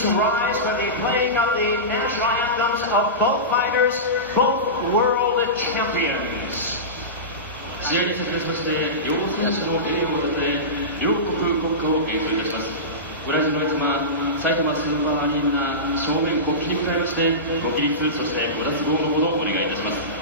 please rise for the playing of the national anthems of both fighters, both world champions. 試合に着しまして、両選手の栄誉をたたえ、両国国歌を演奏いたします。ご来場の皆様、埼玉スーパーアリーナ正面国旗に向かいまして、ご起立、そしてご脱帽のほどお願いいたします。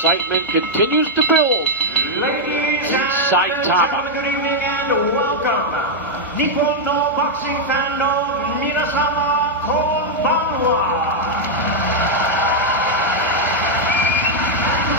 Excitement continues to build. Ladies and Saitama. gentlemen, good evening and welcome. Nippon no boxing fan no minasama konbanwa.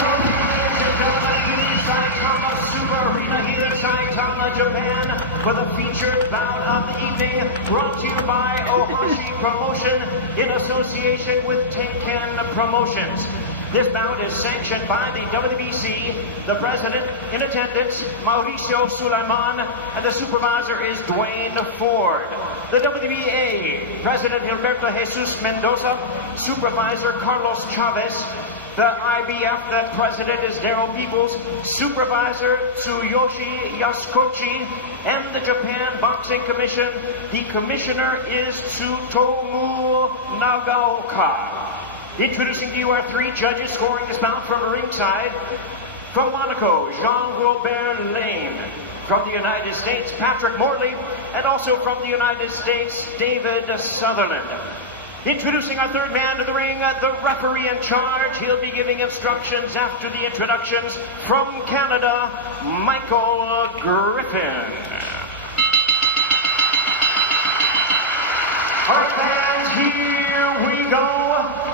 Ladies and gentlemen, to the Saitama Super Arena here in Saitama, Japan, for the featured bout of the evening, brought to you by Ohashi Promotion in association with Tenken Promotions. This bout is sanctioned by the WBC, the president in attendance, Mauricio Sulaiman, and the supervisor is Dwayne Ford. The WBA, President Gilberto Jesus Mendoza, supervisor Carlos Chavez. The IBF, the president is Daryl Peoples, supervisor Tsuyoshi Yasukochi, and the Japan Boxing Commission, the commissioner is Tsutomu Nagaoka. Introducing to you our three judges scoring this bout from ringside. From Monaco, Jean-Wilbert Lane. From the United States, Patrick Morley. And also from the United States, David Sutherland. Introducing our third man to the ring, the referee in charge. He'll be giving instructions after the introductions. From Canada, Michael Griffin. All right, fans, here we go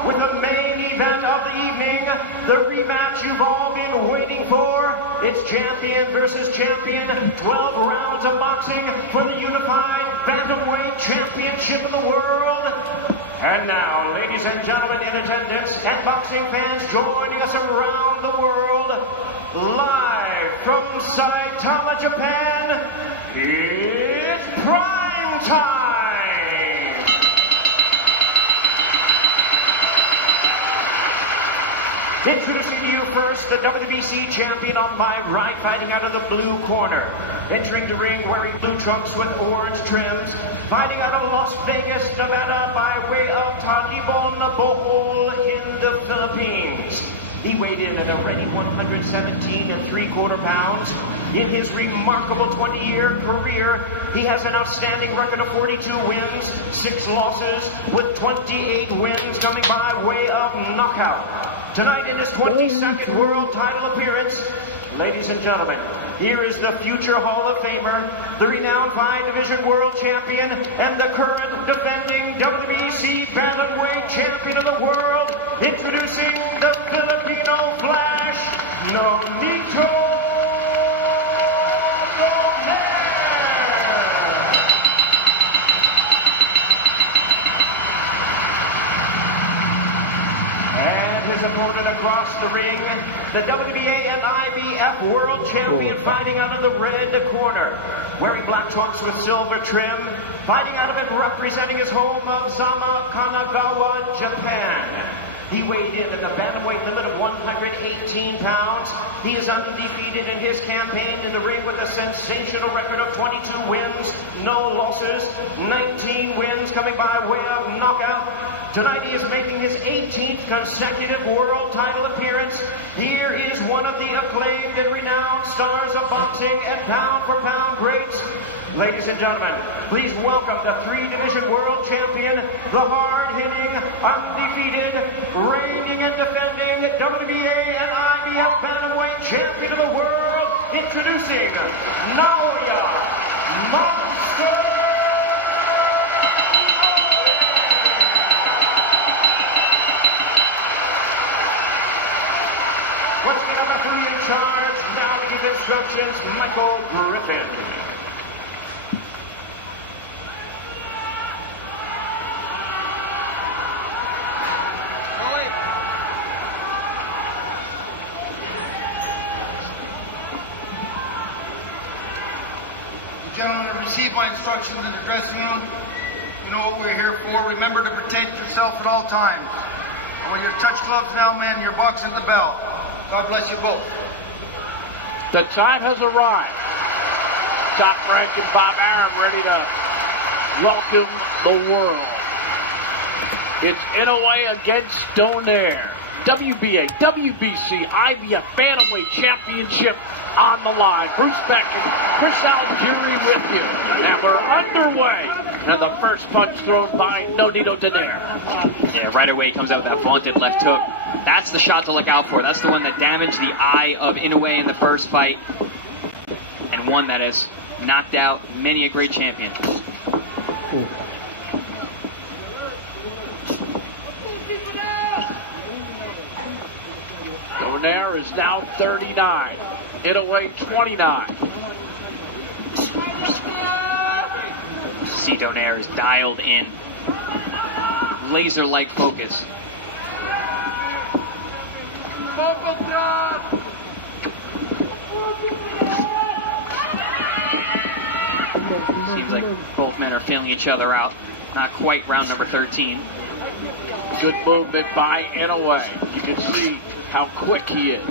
with the main event of the evening, the rematch you've all been waiting for. It's champion versus champion, 12 rounds of boxing for the unified bantamweight championship of the world. And now, ladies and gentlemen in attendance and boxing fans joining us around the world, live from Saitama, Japan, it's prime time. Introducing to you first the WBC champion on my right, fighting out of the blue corner. Entering the ring wearing blue trunks with orange trims. Fighting out of Las Vegas, Nevada by way of Talibon, Bohol in the Philippines. He weighed in at a ready 117 3/4 pounds. In his remarkable 20-year career, he has an outstanding record of 42 wins, 6 losses, with 28 wins coming by way of knockout. Tonight in his 22nd world title appearance, ladies and gentlemen, here is the future Hall of Famer, the renowned 5-division world champion, and the current defending WBC bantamweight champion of the world, introducing the Filipino Flash, Nonito. Opponent across the ring, the WBA and IBF world champion, fighting out of the red corner, wearing black trunks with silver trim, fighting out of and representing his home of Zama, Kanagawa, Japan. He weighed in at the bantamweight limit of 118 pounds. He is undefeated in his campaign in the ring with a sensational record of 22 wins, no losses, 19 wins coming by way of knockout. Tonight he is making his 18th consecutive world title appearance. Here is one of the acclaimed and renowned stars of boxing and pound-for-pound greats. Ladies and gentlemen, please welcome the 3-division world champion, the hard-hitting, undefeated, reigning and defending WBA and IBF bantamweight champion of the world, introducing Naoya Monster. What's the number 3 in charge? Now to give instructions, Michael Griffin. Gentlemen, have received my instructions in the dressing room. You know what we're here for. Remember to protect yourself at all times. And when you touch gloves now, men, you're boxing the bell. God bless you both. The time has arrived. Top rank and Bob Arum ready to welcome the world. It's Inoue against Donaire. WBA, WBC, IBF Bantamweight Championship on the line. Bruce Beck and Chris Algieri with you. And we're underway. And the first punch thrown by Nonito Donaire. Yeah, right away he comes out with that vaunted left hook. That's the shot to look out for. That's the one that damaged the eye of Inoue in the first fight. And one that has knocked out many a great champion. Donaire is now 39. Inoue 29. See, Donaire is dialed in. Laser-like focus. Seems like both men are feeling each other out. Not quite round number 13. Good movement by Inoue. You can see how quick he is.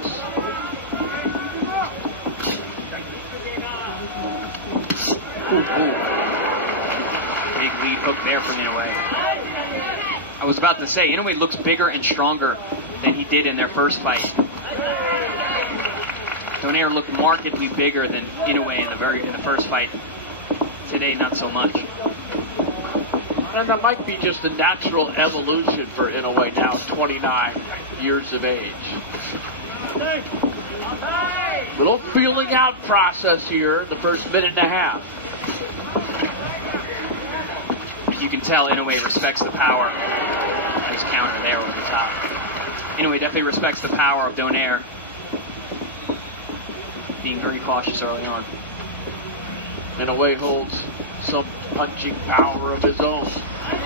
Big lead hook there from Inoue. I was about to say, Inoue looks bigger and stronger than he did in their first fight. Donaire looked markedly bigger than Inoue in the first fight. Today, not so much. And that might be just a natural evolution for Inoue now, 29 years of age. Little feeling out process here in the first minute and a half. You can tell Inoue respects the power. Nice counter there over the top. Inoue definitely respects the power of Donaire. Being very cautious early on. Inoue holds some punching power of his own.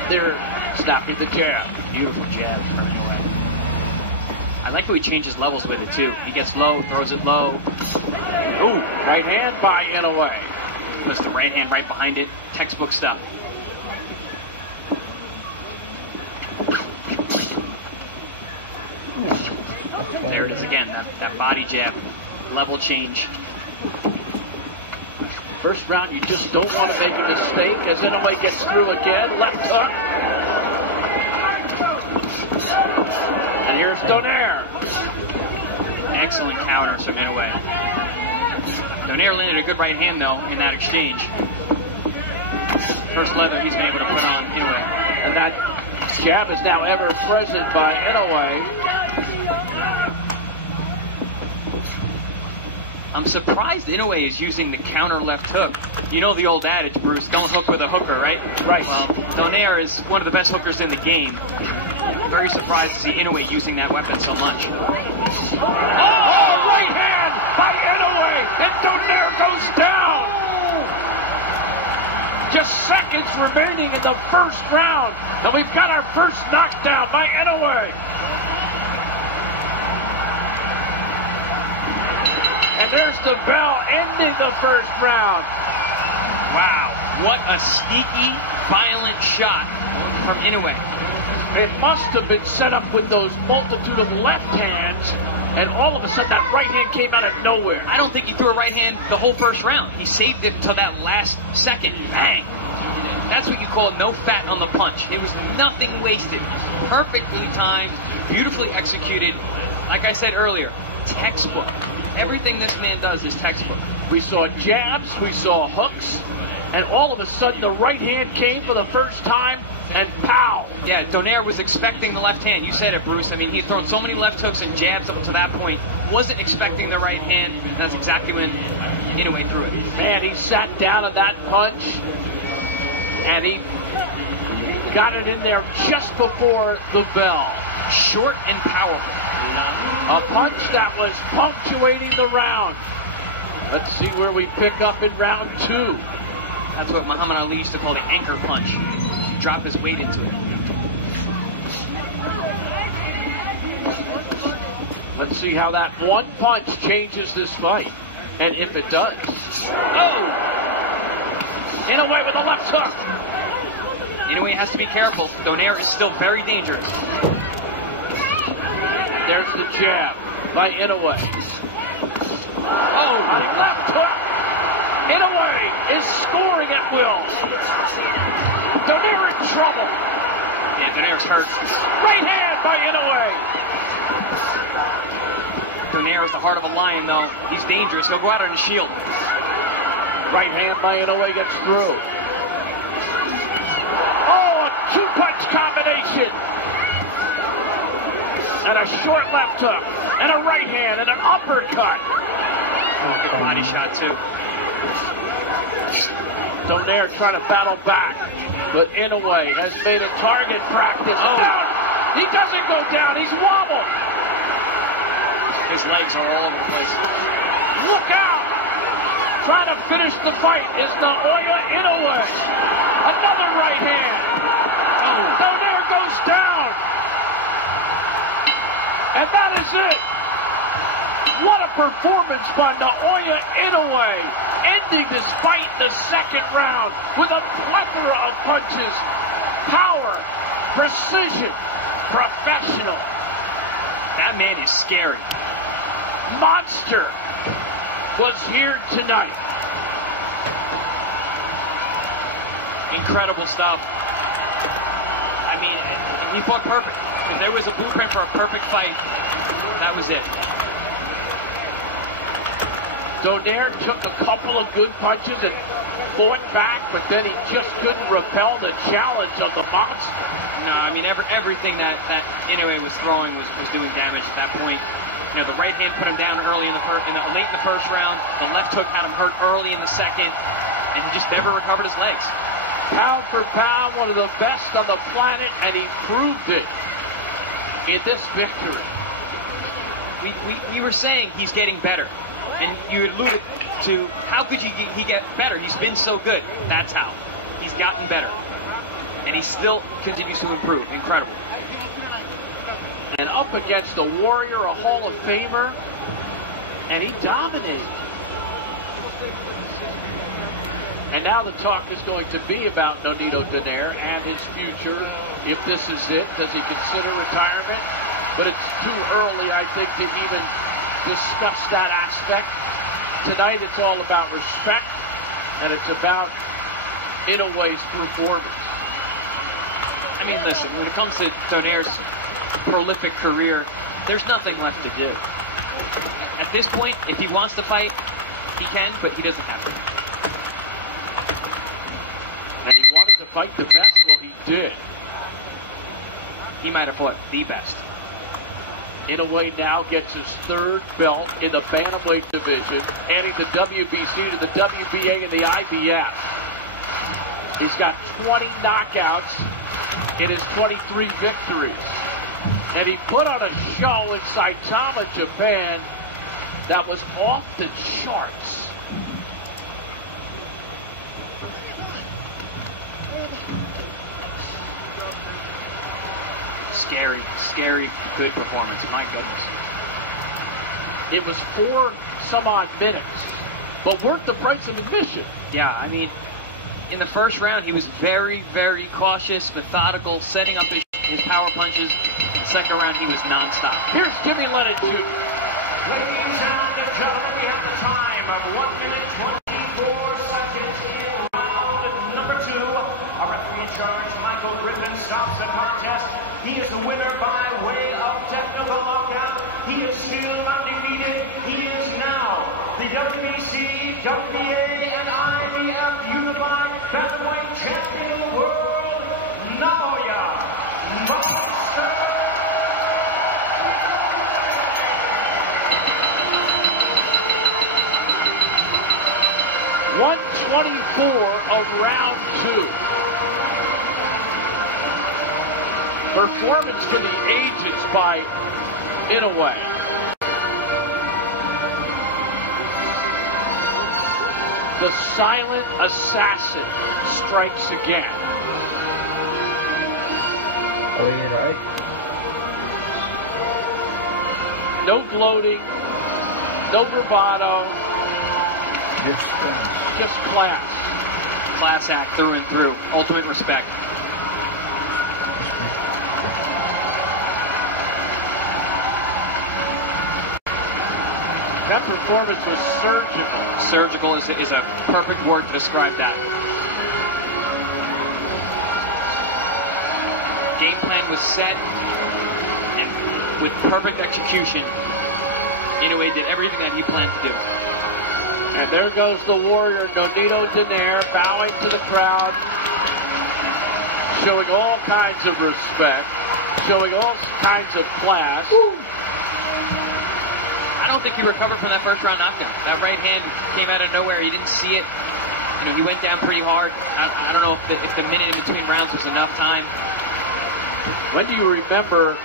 There, snapping the jab. Beautiful jab from Inoue. I like how he changes levels with it too. He gets low, throws it low. Ooh, right hand by Inoue. Puts the right hand right behind it. Textbook stuff. There it is again, that body jab. Level change. First round, you just don't want to make a mistake as Inoue gets through again. Left hook. And here's Donaire. Excellent counters from Inoue. Donaire landed a good right hand, though, in that exchange. First leather he's been able to put on Inoue. And that jab is now ever present by Inoue. I'm surprised Inoue is using the counter left hook. You know the old adage, Bruce, don't hook with a hooker, right? Right. Well, Donaire is one of the best hookers in the game. I'm very surprised to see Inoue using that weapon so much. Oh, right hand by Inoue, and Donaire goes down. Just seconds remaining in the first round, and we've got our first knockdown by Inoue. And there's the bell ending the first round. Wow, what a sneaky, violent shot from Inoue. It must have been set up with those multitude of left hands, and all of a sudden that right hand came out of nowhere. I don't think he threw a right hand the whole first round. He saved it until that last second. Bang! That's what you call no fat on the punch. It was nothing wasted. Perfectly timed, beautifully executed. Like I said earlier, textbook. Everything this man does is textbook. We saw jabs, we saw hooks, and all of a sudden the right hand came for the first time, and pow! Yeah, Donaire was expecting the left hand. You said it, Bruce. I mean, he had thrown so many left hooks and jabs up to that point. Wasn't expecting the right hand, and that's exactly when Inoue threw it. Man, he sat down on that punch, and he got it in there just before the bell. Short and powerful. A punch that was punctuating the round. Let's see where we pick up in round two. That's what Muhammad Ali used to call the anchor punch. Drop his weight into it. Let's see how that one punch changes this fight, and if it does. Oh! Inoue with a left hook. Inoue has to be careful. Donaire is still very dangerous. There's the jab by Inoue. Oh, a left hook. Inoue is scoring at will. Donaire in trouble. Yeah, Donaire's hurt. Right hand by Inoue. Donaire is the heart of a lion, though. He's dangerous. He'll go out on a shield. Right hand by Inoue gets through. Oh, a two-punch combination. And a short left hook. And a right hand and an uppercut. Oh, good body shot, too. Donaire trying to battle back, but Inoue has made a target practice. Oh. Down. He doesn't go down. He's wobbled. His legs are all over the place. Look out! Trying to finish the fight is Naoya Inoue. Another right hand. Oh. Donaire goes down. And that is it. What a performance by Naoya Inoue, ending this fight in the second round with a plethora of punches, power, precision, professional. That man is scary. Monster was here tonight. Incredible stuff. I mean, he fought perfect. If there was a blueprint for a perfect fight, that was it. Donaire took a couple of good punches and fought back, but then he just couldn't repel the challenge of the monster. No, I mean, everything that Inoue was throwing was doing damage at that point. You know, the right hand put him down early late in the first round. The left hook had him hurt early in the second, and he just never recovered his legs. Pound for pound, one of the best on the planet, and he proved it in this victory. We were saying he's getting better. And you alluded to how could he get better? He's been so good. That's how. He's gotten better. And he still continues to improve. Incredible. And up against a warrior, a Hall of Famer, and he dominated. And now the talk is going to be about Nonito Donaire and his future. If this is it, does he consider retirement? But it's too early, I think, to even discuss that aspect. Tonight it's all about respect, and it's about Inoue's performance. I mean, listen, when it comes to Donaire's prolific career, there's nothing left to do. At this point, if he wants to fight, He can, but he doesn't have to. And he wanted to fight the best. Well, he did. He might have fought the best. Inoue now gets his third belt in the bantamweight division, adding the WBC to the WBA and the IBF. He's got 20 knockouts in his 23 victories. And he put on a show in Saitama, Japan that was off the charts. Scary, good performance. My goodness. It was 4 some odd minutes, but worth the price of admission. Yeah, I mean, in the first round, he was very, very cautious, methodical, setting up his power punches. In the second round, he was nonstop. Here's Jimmy Lennon, Jr. Ladies and gentlemen, we have the time of 1 minute 24 seconds in round number 2. Our referee in charge, Michael Griffin, stops the contest. He is the winner by way of technical knockout. He is still undefeated. He is now the WBC, WBA, and IBF Unified Bantamweight Champion of the world, Naoya Monster. 124 of round 2. Performance for the ages by Inoue. The silent assassin strikes again. Oh, you're right. No gloating, no bravado, just class. Class act through and through. Ultimate respect. That performance was surgical. Surgical is a perfect word to describe that. Game plan was set, and with perfect execution, Inoue did everything that he planned to do. And there goes the warrior, Nonito Donaire, bowing to the crowd, showing all kinds of respect, showing all kinds of class. Woo. I don't think he recovered from that first round knockdown. That right hand came out of nowhere. He didn't see it. You know, he went down pretty hard. I don't know if the minute in between rounds was enough time. When do you remember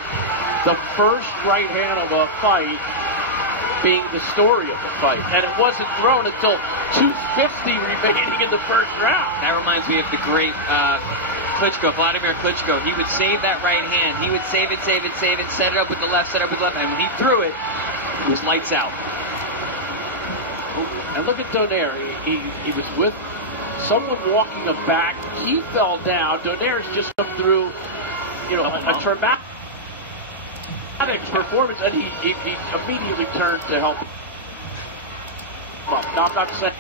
the first right hand of a fight being the story of the fight? And it wasn't thrown until 2:50 remaining in the first round. That reminds me of the great Klitschko, Vladimir Klitschko. He would save that right hand. He would save it, set it up with the left, and when he threw it, it was lights out. And look at Donaire. He was with someone walking him back. He fell down. Donaire's just come through, a traumatic performance, and he immediately turned to help him up. Now, I'm not saying